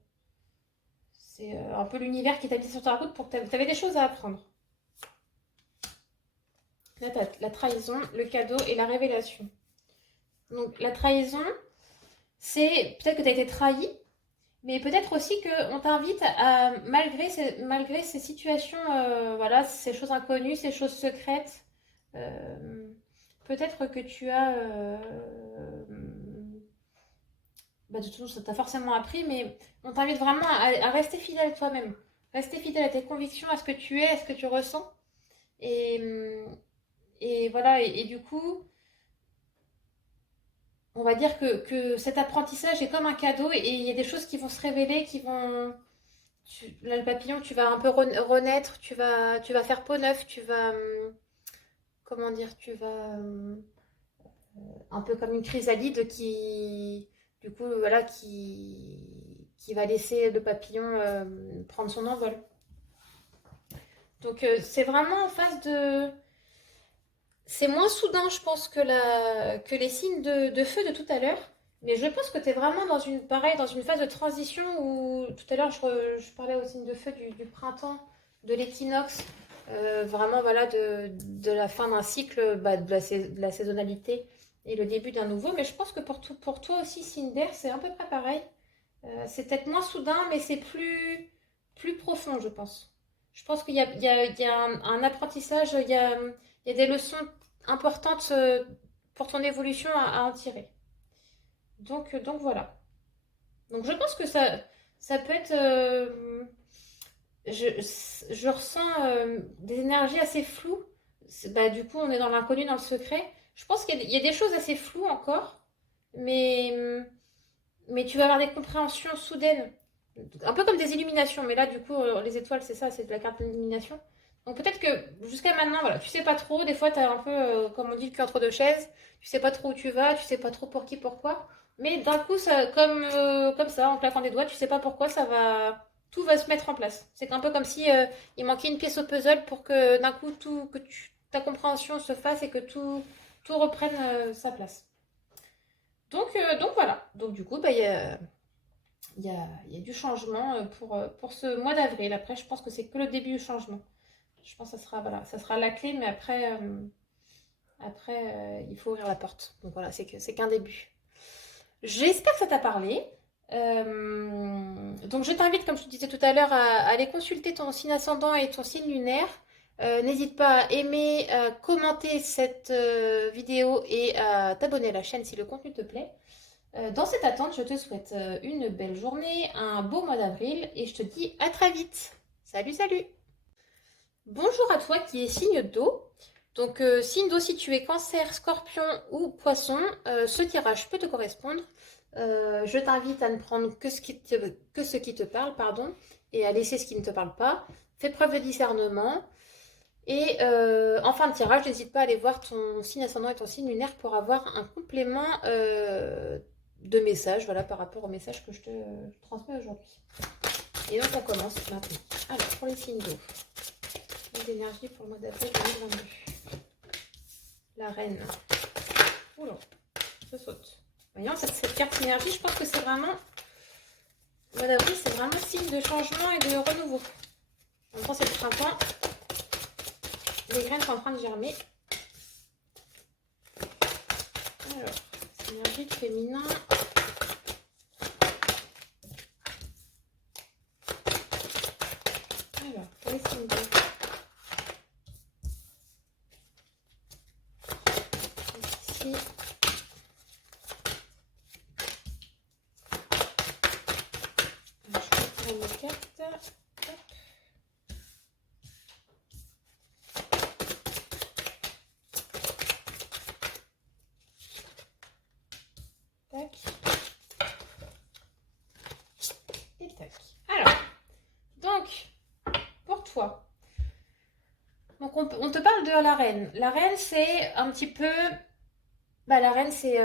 peu l'univers qui t'a mis sur ta route pour que tu avais des choses à apprendre. Là, tu as la trahison, le cadeau et la révélation. Donc la trahison, c'est peut-être que tu as été trahi, mais peut-être aussi qu'on t'invite à, malgré ces situations, voilà, ces choses inconnues, ces choses secrètes, peut-être que tu as... de toute façon, ça t'a forcément appris, mais on t'invite vraiment à rester fidèle à toi-même. Rester fidèle à tes convictions, à ce que tu es, à ce que tu ressens. Et voilà, et du coup, on va dire que cet apprentissage est comme un cadeau et il y a des choses qui vont se révéler, qui vont... là, le papillon, tu vas un peu renaître, tu vas faire peau neuve, tu vas... comment dire, tu vas... un peu comme une chrysalide qui... du coup, voilà, qui va laisser le papillon prendre son envol. Donc, c'est vraiment en phase de... C'est moins soudain, je pense, que les signes de feu de tout à l'heure. Mais je pense que tu es vraiment dans dans une phase de transition où tout à l'heure je parlais au signe de feu du printemps, de l'équinoxe, vraiment voilà de la fin d'un cycle, de la saisonnalité et le début d'un nouveau. Mais je pense que pour toi aussi, signe d'air, c'est à peu près pareil. C'est peut-être moins soudain, mais c'est plus profond, je pense. Je pense qu'il y a un apprentissage, il y a des leçons importantes pour ton évolution à en tirer. Donc voilà. Donc je pense que ça peut être... je ressens des énergies assez floues. Du coup, on est dans l'inconnu, dans le secret. Je pense qu'il y a des choses assez floues encore, mais, mais tu vas avoir des compréhensions soudaines. Un peu comme des illuminations, mais là, du coup, les étoiles, c'est ça, c'est de la carte d'illumination. Donc peut-être que jusqu'à maintenant, voilà, tu sais pas trop. Des fois, tu as un peu, comme on dit, le cul entre deux chaises. Tu sais pas trop où tu vas, tu sais pas trop pour qui, pourquoi. Mais d'un coup, comme ça, en claquant des doigts, tu sais pas pourquoi, tout va se mettre en place. C'est un peu comme si il manquait une pièce au puzzle pour que d'un coup, ta compréhension se fasse et que tout reprenne sa place. Donc voilà. Donc du coup, il y a du changement pour ce mois d'avril. Après, je pense que c'est que le début du changement. Je pense que ça sera la clé, mais après, il faut ouvrir la porte. Donc voilà, c'est qu'un début. J'espère que ça t'a parlé. Donc je t'invite, comme je te disais tout à l'heure, à aller consulter ton signe ascendant et ton signe lunaire. N'hésite pas à aimer, à commenter cette vidéo et à t'abonner à la chaîne si le contenu te plaît. Dans cette attente, je te souhaite une belle journée, un beau mois d'avril et je te dis à très vite. Salut, salut! Bonjour à toi qui est signe d'eau. Donc, signe d'eau, si tu es cancer, scorpion ou poisson, ce tirage peut te correspondre. Je t'invite à ne prendre que ce qui te parle, pardon, et à laisser ce qui ne te parle pas. Fais preuve de discernement. Et en fin de tirage, n'hésite pas à aller voir ton signe ascendant et ton signe lunaire pour avoir un complément de message, voilà, par rapport au message que je te transmets aujourd'hui. Et donc, on commence maintenant. Alors, pour les signes d'eau, les énergies pour le mois d'avril 2022. La reine. Oula. Je saute. Voyons, cette carte énergie, je pense que c'est vraiment... Le mois d'avril, c'est vraiment signe de changement et de renouveau. En même temps, c'est le printemps. Les graines sont en train de germer. Alors, c'est énergie de féminin. Alors, pour les signes d'eau. Ici. Alors, je vais retirer mes cartes. Hop. Tac. Et tac. Alors, donc, pour toi. Donc, on te parle de la reine. La reine, c'est un petit peu... Bah, la reine, c'est...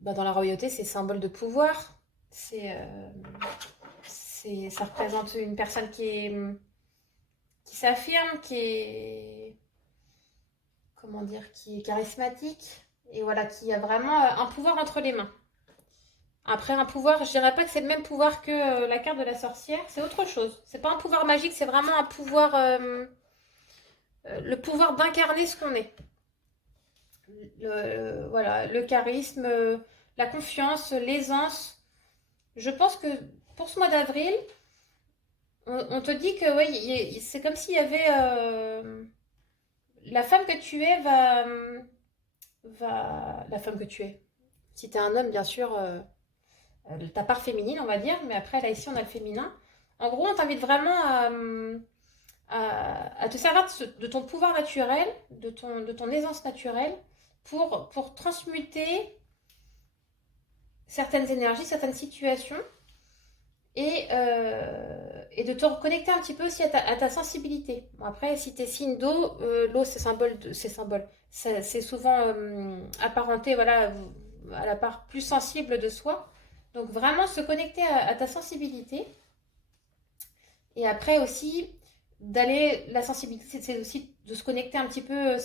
dans la royauté, c'est symbole de pouvoir. Ça représente une personne qui s'affirme, qui est... Comment dire? Qui est charismatique. Et voilà, qui a vraiment un pouvoir entre les mains. Après, un pouvoir, je dirais pas que c'est le même pouvoir que la carte de la sorcière. C'est autre chose. C'est pas un pouvoir magique, c'est vraiment un pouvoir... le pouvoir d'incarner ce qu'on est. Voilà, le charisme, la confiance, l'aisance. Je pense que pour ce mois d'avril, on te dit que ouais, c'est comme s'il y avait la femme que tu es la femme que tu es. Si tu es un homme, bien sûr, ta part féminine, on va dire, mais après, là, ici, on a le féminin. En gros, on t'invite vraiment à te servir de ton pouvoir naturel, de ton aisance naturelle, pour transmuter certaines énergies, certaines situations, et de te reconnecter un petit peu aussi à ta sensibilité. Bon, après, si tu es signe d'eau, l'eau, c'est souvent apparenté voilà, à la part plus sensible de soi. Donc vraiment se connecter à ta sensibilité. Et après aussi, la sensibilité, c'est aussi de se connecter un petit peu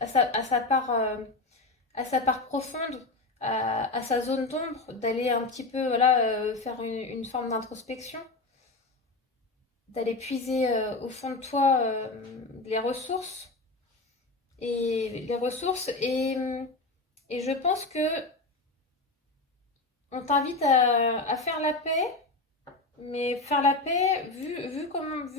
à sa part profonde, à sa zone d'ombre, d'aller un petit peu voilà, faire une forme d'introspection, d'aller puiser au fond de toi les ressources. Et je pense que on t'invite à faire la paix. Mais faire la paix, vu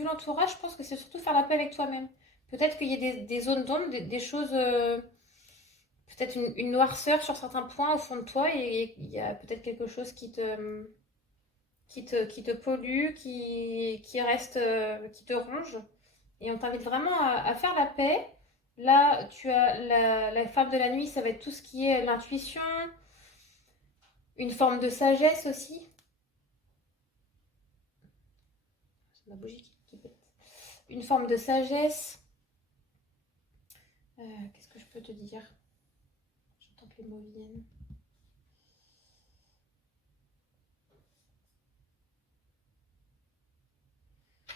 l'entourage, je pense que c'est surtout faire la paix avec toi-même. Peut-être qu'il y a des zones d'ombre, des choses, peut-être une noirceur sur certains points au fond de toi, et il y a peut-être quelque chose qui te pollue, qui reste, qui te ronge. Et on t'invite vraiment à faire la paix. Là, tu as la femme de la nuit, ça va être tout ce qui est l'intuition, une forme de sagesse aussi. Ma bougie qui pète. Une forme de sagesse. Qu'est-ce que je peux te dire? J'entends que les mots viennent.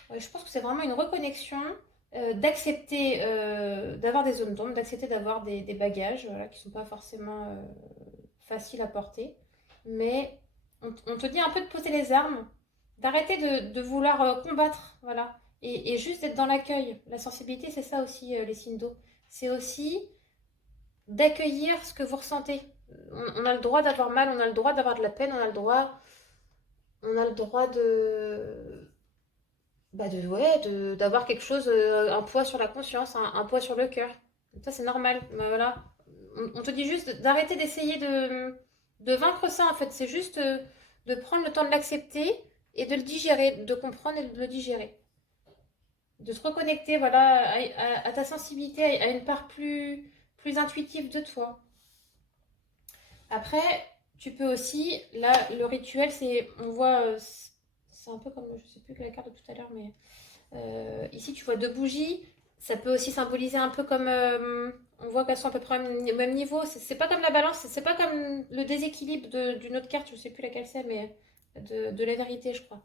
Ouais, je pense que c'est vraiment une reconnexion, d'accepter d'avoir des zones d'ombre, d'accepter d'avoir des bagages voilà, qui ne sont pas forcément faciles à porter. Mais on te dit un peu de poser les armes, d'arrêter de vouloir combattre, voilà, et juste d'être dans l'accueil. La sensibilité, c'est ça aussi, les signes d'eau. C'est aussi d'accueillir ce que vous ressentez. On a le droit d'avoir mal, on a le droit d'avoir de la peine, on a le droit d'avoir quelque chose, un poids sur la conscience, un poids sur le cœur. Ça, c'est normal. Voilà. On te dit juste d'arrêter d'essayer de vaincre ça, en fait. C'est juste de prendre le temps de l'accepter et de le digérer, de comprendre et de le digérer. De te reconnecter voilà, à ta sensibilité, à une part plus intuitive de toi. Après, tu peux aussi, là, le rituel, on voit, c'est un peu comme, je sais plus que la carte de tout à l'heure, mais ici, tu vois 2 bougies. Ça peut aussi symboliser un peu comme, on voit qu'elles sont à peu près au même niveau. C'est pas comme la balance, c'est pas comme le déséquilibre d'une autre carte, je sais plus laquelle c'est, mais de la vérité, je crois.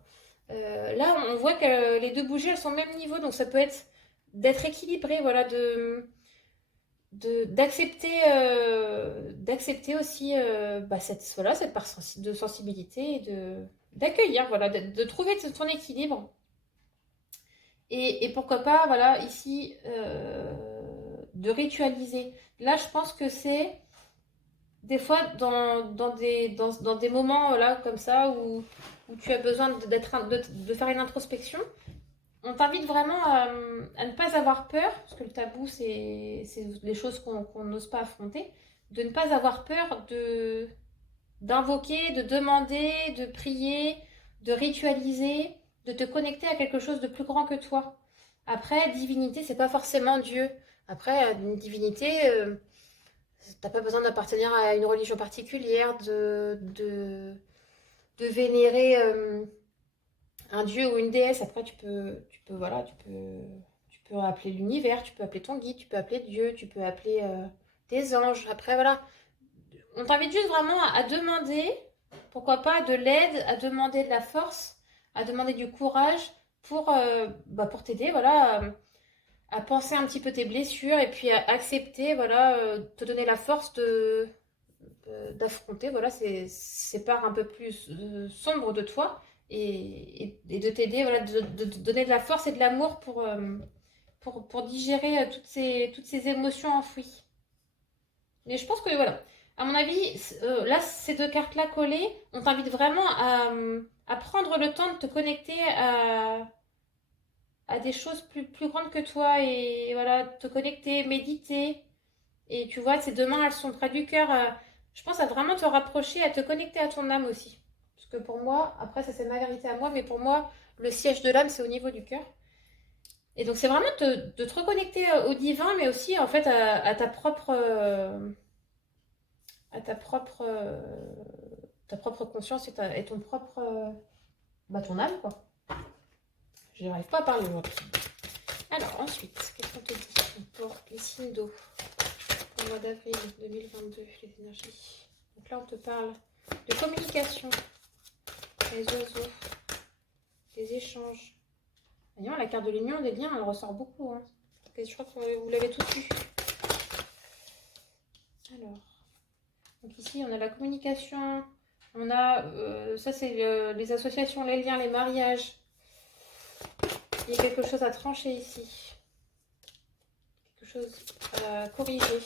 Là, on voit que les 2 bougies, elles sont au même niveau, donc ça peut être d'être équilibré, voilà, d'accepter d'accepter aussi cette part de sensibilité et d'accueillir, voilà, de trouver ton équilibre. Et pourquoi pas, voilà, ici, de ritualiser. Là, je pense que c'est des fois dans des moments là, comme ça où tu as besoin de faire une introspection. On t'invite vraiment à ne pas avoir peur, parce que le tabou, c'est des choses qu'on n'ose pas affronter, de ne pas avoir peur d'invoquer, de demander, de prier, de ritualiser, de te connecter à quelque chose de plus grand que toi. Après, divinité, c'est pas forcément Dieu. Après, une divinité, t'as pas besoin d'appartenir à une religion particulière, de vénérer un dieu ou une déesse. Après, tu peux appeler l'univers, tu peux appeler ton guide, tu peux appeler Dieu, tu peux appeler tes anges. Après, voilà. On t'invite juste vraiment à demander, pourquoi pas, de l'aide, à demander de la force, à demander du courage pour t'aider, voilà, à penser un petit peu tes blessures et puis à accepter, voilà, te donner la force d'affronter, voilà, ces parts un peu plus sombres de toi et de t'aider, voilà, de donner de la force et de l'amour pour digérer toutes ces émotions enfouies. Mais je pense que, voilà, à mon avis, là, ces deux cartes-là collées, on t'invite vraiment à prendre le temps de te connecter à des choses plus grandes que toi et voilà, te connecter, méditer. Et tu vois, ces deux mains, elles sont près du cœur. Je pense à vraiment te rapprocher, à te connecter à ton âme aussi. Parce que pour moi, après, ça c'est ma vérité à moi, mais pour moi, le siège de l'âme, c'est au niveau du cœur. Et donc, c'est vraiment de te reconnecter au divin, mais aussi en fait à ta propre. À ta propre conscience et ton propre. Ton âme, quoi. Je n'arrive pas à parler aujourd'hui. Alors, ensuite, qu'est-ce qu'on te dit pour les signes d'eau pour le mois d'avril 2022, les énergies. Donc là, on te parle de communication, les oiseaux, des échanges. D'ailleurs, la carte de l'union, des liens, elle ressort beaucoup. Hein. Je crois que vous l'avez tous vu. Alors, donc ici, on a la communication. On a, ça c'est les associations, les liens, les mariages. Il y a quelque chose à trancher ici. Quelque chose à corriger.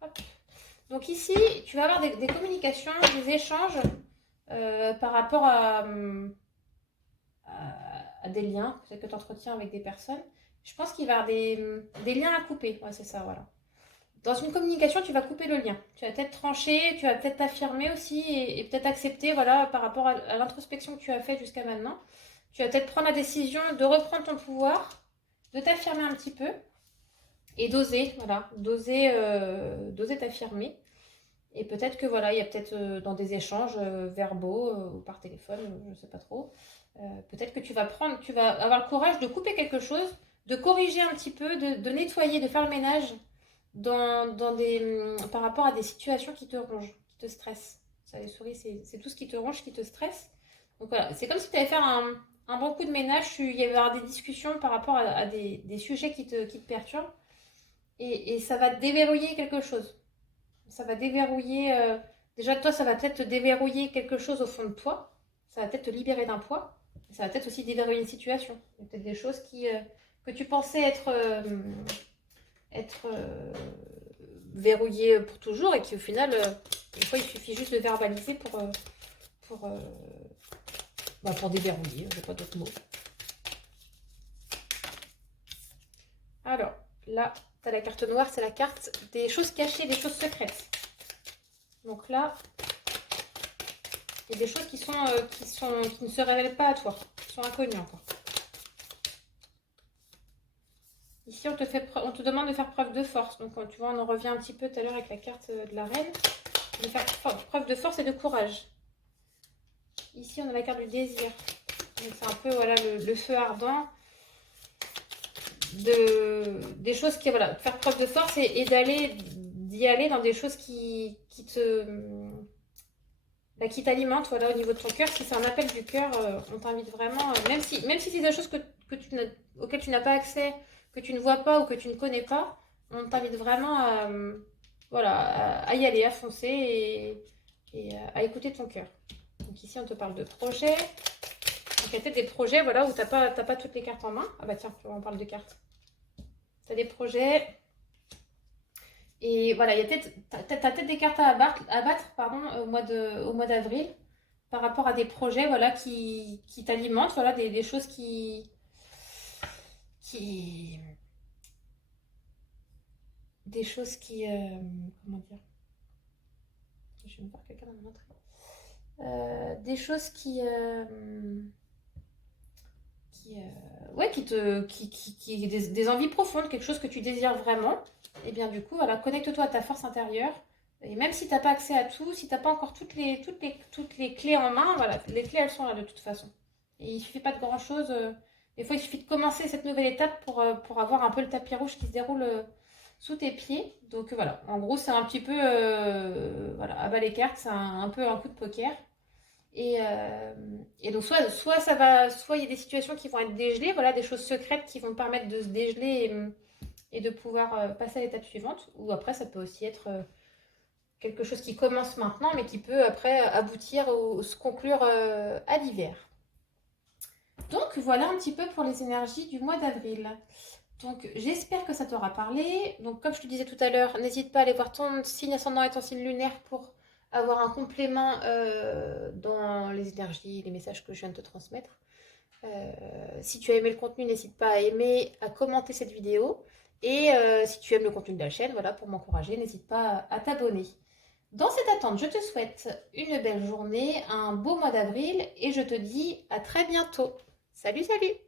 Hop. Donc ici, tu vas avoir des communications, des échanges par rapport à des liens, peut-être que tu entretiens avec des personnes. Je pense qu'il va y avoir des liens à couper. Ouais, c'est ça, voilà. Dans une communication, tu vas couper le lien. Tu vas peut-être trancher, tu vas peut-être t'affirmer aussi et peut-être accepter, voilà, par rapport à l'introspection que tu as faite jusqu'à maintenant. Tu vas peut-être prendre la décision de reprendre ton pouvoir, de t'affirmer un petit peu et d'oser, voilà, d'oser t'affirmer. Et peut-être que voilà, il y a peut-être dans des échanges verbaux ou par téléphone, je ne sais pas trop, peut-être que tu vas avoir le courage de couper quelque chose, de corriger un petit peu, de nettoyer, de faire le ménage par rapport à des situations qui te rongent, qui te stressent. Ça, les souris, c'est tout ce qui te ronge, qui te stresse. Donc voilà, c'est comme si tu allais faire un bon coup de ménage, il y avait avoir des discussions par rapport à des sujets qui te perturbent. Et ça va déverrouiller quelque chose. Ça va déverrouiller. Déjà, toi, ça va peut-être te déverrouiller quelque chose au fond de toi. Ça va peut-être te libérer d'un poids. Ça va peut-être aussi déverrouiller une situation. Il y a peut-être des choses que tu pensais être verrouillées pour toujours et qui, au final, des fois, il suffit juste de verbaliser pour déverrouiller. J'ai pas d'autres mots. Alors, là, tu as la carte noire, c'est la carte des choses cachées, des choses secrètes. Donc là, il y a des choses qui ne se révèlent pas à toi, qui sont inconnues encore. Ici, on te demande de faire preuve de force. Donc, tu vois, on en revient un petit peu tout à l'heure avec la carte de la reine. De faire preuve de force et de courage. Ici, on a la carte du désir. Donc, c'est un peu, voilà, le feu ardent. Des choses qui, voilà, faire preuve de force et d'y aller dans des choses qui t'alimentent, voilà, au niveau de ton cœur. Si c'est un appel du cœur, on t'invite vraiment, même si c'est des choses auxquelles tu n'as pas accès, que tu ne vois pas ou que tu ne connais pas, on t'invite vraiment à, voilà, à y aller, à foncer et à écouter ton cœur. Donc ici, on te parle de projets. Donc il y a peut-être des projets voilà, où tu n'as pas toutes les cartes en main. Ah bah tiens, on parle de cartes. Tu as des projets. Et voilà, t'as peut-être des cartes à battre pardon, au mois d'avril par rapport à des projets voilà, qui t'alimentent, voilà, des choses qui, des choses qui, comment dire, je vais me voir quelqu'un dans mon entrée. Des choses ouais, des envies profondes, quelque chose que tu désires vraiment. Et bien du coup, voilà, connecte-toi à ta force intérieure. Et même si tu n'as pas accès à tout, si tu n'as pas encore toutes les clés en main, voilà, les clés elles sont là de toute façon. Et il ne suffit pas de grand chose. Des fois, il suffit de commencer cette nouvelle étape pour avoir un peu le tapis rouge qui se déroule sous tes pieds. Donc voilà, en gros, c'est un petit peu, voilà, à bas les cartes, c'est un peu un coup de poker. Et donc soit ça va, soit il y a des situations qui vont être dégelées, voilà, des choses secrètes qui vont permettre de se dégeler et de pouvoir passer à l'étape suivante. Ou après, ça peut aussi être quelque chose qui commence maintenant, mais qui peut après aboutir ou se conclure à l'hiver. Donc voilà un petit peu pour les énergies du mois d'avril. Donc j'espère que ça t'aura parlé. Donc comme je te disais tout à l'heure, n'hésite pas à aller voir ton signe ascendant et ton signe lunaire pour avoir un complément dans les énergies, les messages que je viens de te transmettre. Si tu as aimé le contenu, n'hésite pas à aimer, à commenter cette vidéo. Et si tu aimes le contenu de la chaîne, voilà, pour m'encourager, n'hésite pas à t'abonner. Dans cette attente, je te souhaite une belle journée, un beau mois d'avril et je te dis à très bientôt. Salut, salut!